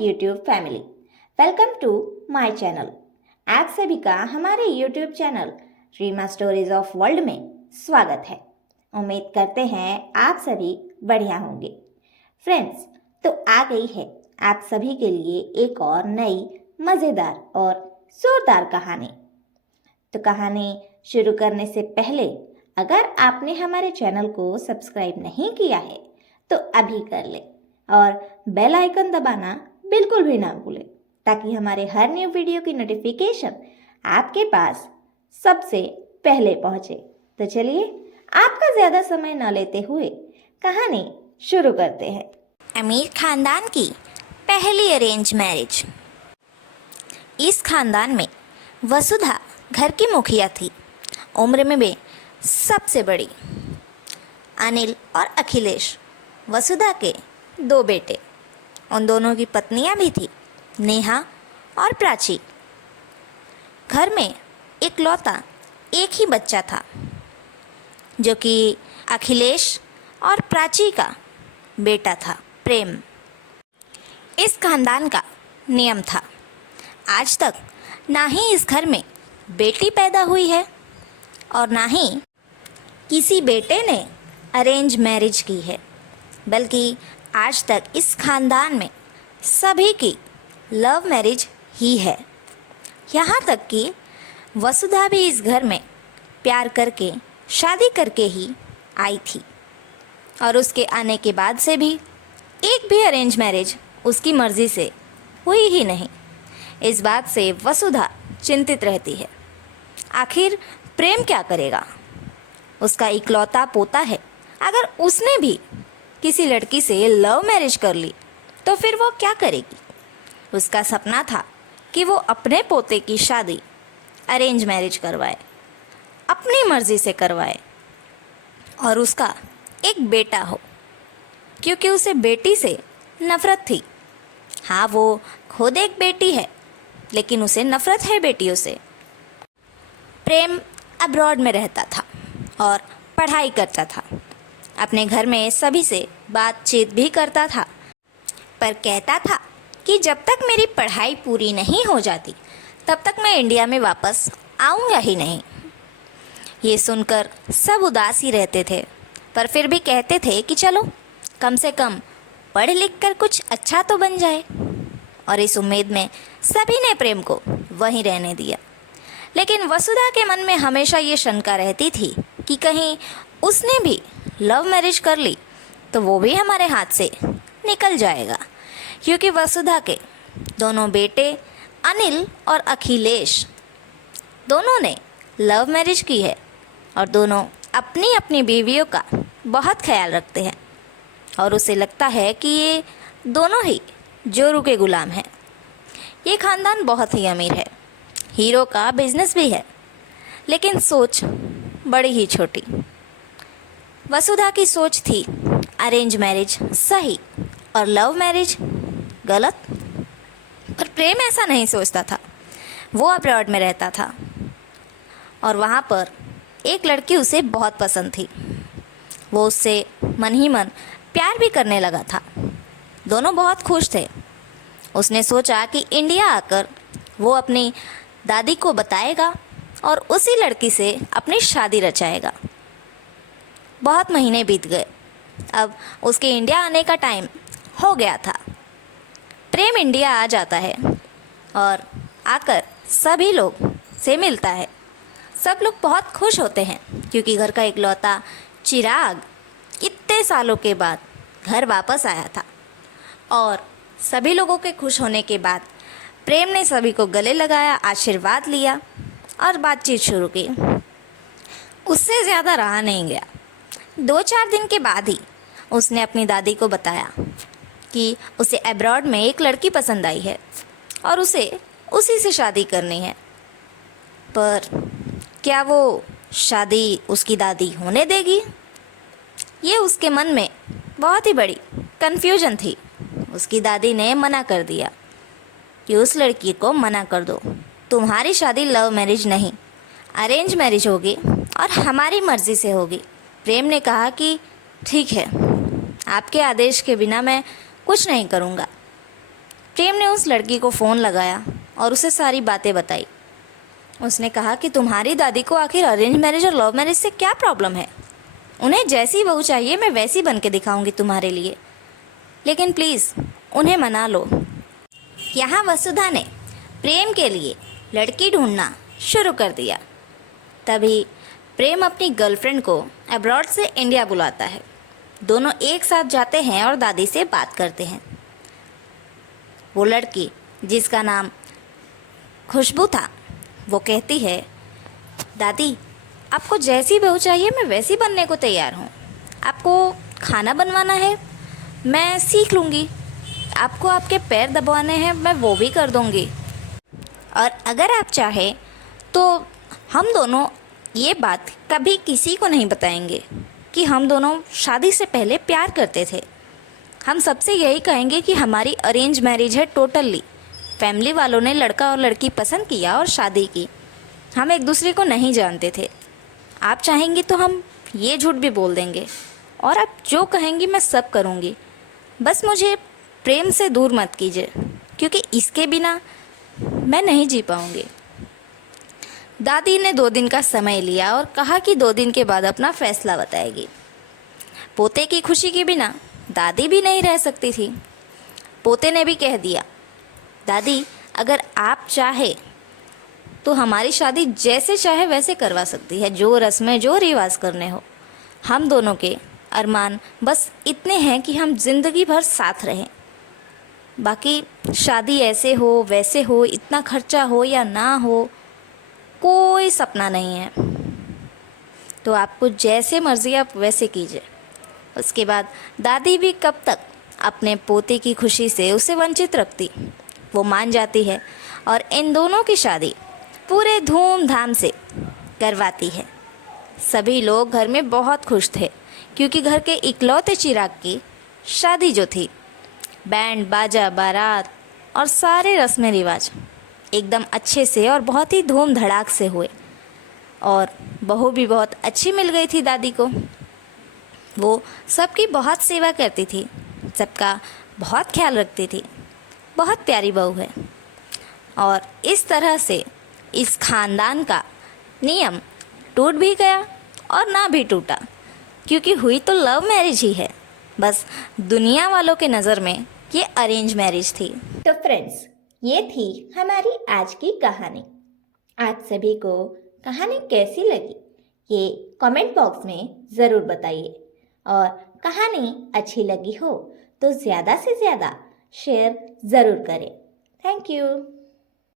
YouTube family. Welcome to my channel. आप सभी का हमारे YouTube channel Reema stories of world में स्वागत है। उम्मीद करते हैं आप सभी बढ़िया होंगे। फ्रेंड्स, तो आ गई है आप सभी के लिए एक और नई मज़ेदार और जोरदार कहानी। तो कहानी शुरू करने से पहले अगर आपने हमारे चैनल को सब्सक्राइब नहीं किया है तो अभी कर ले और बेल आइकन दबाना बिल्कुल भी ना भूलें, ताकि हमारे हर न्यू वीडियो की नोटिफिकेशन आपके पास सबसे पहले पहुंचे। तो चलिए आपका ज़्यादा समय न लेते हुए कहानी शुरू करते हैं। अमीर खानदान की पहली अरेंज मैरिज। इस खानदान में वसुधा घर की मुखिया थी। उम्र में वे सबसे बड़ी। अनिल और अखिलेश वसुधा के दो बेटे। उन दोनों की पत्नियां भी थी, नेहा और प्राची। घर में इकलौता एक ही बच्चा था, जो कि अखिलेश और प्राची का बेटा था, प्रेम। इस खानदान का नियम था, आज तक ना ही इस घर में बेटी पैदा हुई है और ना ही किसी बेटे ने अरेंज मैरिज की है, बल्कि आज तक इस खानदान में सभी की लव मैरिज ही है। यहाँ तक कि वसुधा भी इस घर में प्यार करके शादी करके ही आई थी, और उसके आने के बाद से भी एक भी अरेंज मैरिज उसकी मर्ज़ी से हुई ही नहीं। इस बात से वसुधा चिंतित रहती है। आखिर प्रेम क्या करेगा? उसका इकलौता पोता है। अगर उसने भी किसी लड़की से लव मैरिज कर ली तो फिर वो क्या करेगी? उसका सपना था कि वो अपने पोते की शादी अरेंज मैरिज करवाए, अपनी मर्ज़ी से करवाए, और उसका एक बेटा हो, क्योंकि उसे बेटी से नफ़रत थी। हाँ, वो खुद एक बेटी है, लेकिन उसे नफ़रत है बेटियों से। प्रेम अब्रॉड में रहता था और पढ़ाई करता था। अपने घर में सभी से बातचीत भी करता था, पर कहता था कि जब तक मेरी पढ़ाई पूरी नहीं हो जाती तब तक मैं इंडिया में वापस आऊँगा ही नहीं। ये सुनकर सब उदास ही रहते थे, पर फिर भी कहते थे कि चलो कम से कम पढ़ लिख कर कुछ अच्छा तो बन जाए। और इस उम्मीद में सभी ने प्रेम को वहीं रहने दिया। लेकिन वसुधा के मन में हमेशा ये शंका रहती थी कि कहीं उसने भी लव मैरिज कर ली तो वो भी हमारे हाथ से निकल जाएगा, क्योंकि वसुधा के दोनों बेटे अनिल और अखिलेश दोनों ने लव मैरिज की है और दोनों अपनी अपनी बीवियों का बहुत ख्याल रखते हैं, और उसे लगता है कि ये दोनों ही जोरू के गुलाम हैं। ये खानदान बहुत ही अमीर है, हीरो का बिजनेस भी है, लेकिन सोच बड़ी ही छोटी। वसुधा की सोच थी अरेंज मैरिज सही और लव मैरिज गलत, पर प्रेम ऐसा नहीं सोचता था। वो अब्रॉड में रहता था और वहाँ पर एक लड़की उसे बहुत पसंद थी। वो उससे मन ही मन प्यार भी करने लगा था। दोनों बहुत खुश थे। उसने सोचा कि इंडिया आकर वो अपनी दादी को बताएगा और उसी लड़की से अपनी शादी रचाएगा। बहुत महीने बीत गए। अब उसके इंडिया आने का टाइम हो गया था। प्रेम इंडिया आ जाता है और आकर सभी लोग से मिलता है। सब लोग बहुत खुश होते हैं, क्योंकि घर का इकलौता चिराग इतने सालों के बाद घर वापस आया था। और सभी लोगों के खुश होने के बाद प्रेम ने सभी को गले लगाया, आशीर्वाद लिया और बातचीत शुरू की। उससे ज़्यादा रहा नहीं गया। 2-4 दिन के बाद ही उसने अपनी दादी को बताया कि उसे अब्रॉड में एक लड़की पसंद आई है और उसे उसी से शादी करनी है। पर क्या वो शादी उसकी दादी होने देगी? ये उसके मन में बहुत ही बड़ी कन्फ्यूजन थी। उसकी दादी ने मना कर दिया कि उस लड़की को मना कर दो, तुम्हारी शादी लव मैरिज नहीं अरेंज मैरिज होगी और हमारी मर्ज़ी से होगी। प्रेम ने कहा कि ठीक है, आपके आदेश के बिना मैं कुछ नहीं करूँगा। प्रेम ने उस लड़की को फ़ोन लगाया और उसे सारी बातें बताई। उसने कहा कि तुम्हारी दादी को आखिर अरेंज मैरिज और लव मैरिज से क्या प्रॉब्लम है। उन्हें जैसी बहू चाहिए मैं वैसी बन के दिखाऊंगी तुम्हारे लिए, लेकिन प्लीज़ उन्हें मना लो। यहाँ वसुधा ने प्रेम के लिए लड़की ढूंढना शुरू कर दिया। तभी प्रेम अपनी गर्लफ्रेंड को अब्रॉड से इंडिया बुलाता है। दोनों एक साथ जाते हैं और दादी से बात करते हैं। वो लड़की जिसका नाम खुशबू था, वो कहती है, दादी आपको जैसी बहू चाहिए मैं वैसी बनने को तैयार हूँ। आपको खाना बनवाना है मैं सीख लूँगी, आपको आपके पैर दबाने हैं मैं वो भी कर दूँगी, और अगर आप चाहें तो हम दोनों ये बात कभी किसी को नहीं बताएंगे कि हम दोनों शादी से पहले प्यार करते थे। हम सबसे यही कहेंगे कि हमारी अरेंज मैरिज है टोटली। फैमिली वालों ने लड़का और लड़की पसंद किया और शादी की। हम एक दूसरे को नहीं जानते थे। आप चाहेंगी तो हम ये झूठ भी बोल देंगे, और आप जो कहेंगी मैं सब करूँगी। बस मुझे प्रेम से दूर मत कीजिए, क्योंकि इसके बिना मैं नहीं जी पाऊँगी। दादी ने 2 दिन का समय लिया और कहा कि 2 दिन के बाद अपना फैसला बताएगी। पोते की खुशी के बिना दादी भी नहीं रह सकती थी। पोते ने भी कह दिया, दादी अगर आप चाहे तो हमारी शादी जैसे चाहे वैसे करवा सकती है, जो रस्में जो रिवाज करने हो। हम दोनों के अरमान बस इतने हैं कि हम ज़िंदगी भर साथ रहें। बाकी शादी ऐसे हो वैसे हो, इतना खर्चा हो या ना हो, कोई सपना नहीं है। तो आपको जैसे मर्ज़ी आप वैसे कीजिए। उसके बाद दादी भी कब तक अपने पोते की खुशी से उसे वंचित रखती। वो मान जाती है और इन दोनों की शादी पूरे धूमधाम से करवाती है। सभी लोग घर में बहुत खुश थे, क्योंकि घर के इकलौते चिराग की शादी जो थी, बैंड बाजा बारात और सारे रस्में रिवाज एकदम अच्छे से और बहुत ही धूम धड़ाक से हुए। और बहू भी बहुत अच्छी मिल गई थी दादी को। वो सबकी बहुत सेवा करती थी, सबका बहुत ख्याल रखती थी। बहुत प्यारी बहू है। और इस तरह से इस खानदान का नियम टूट भी गया और ना भी टूटा, क्योंकि हुई तो लव मैरिज ही है। बस दुनिया वालों के नज़र में ये अरेंज मैरिज थी। तो फ्रेंड्स, ये थी हमारी आज की कहानी। आप सभी को कहानी कैसी लगी ये कमेंट बॉक्स में ज़रूर बताइए, और कहानी अच्छी लगी हो तो ज़्यादा से ज़्यादा शेयर ज़रूर करें। Thank you.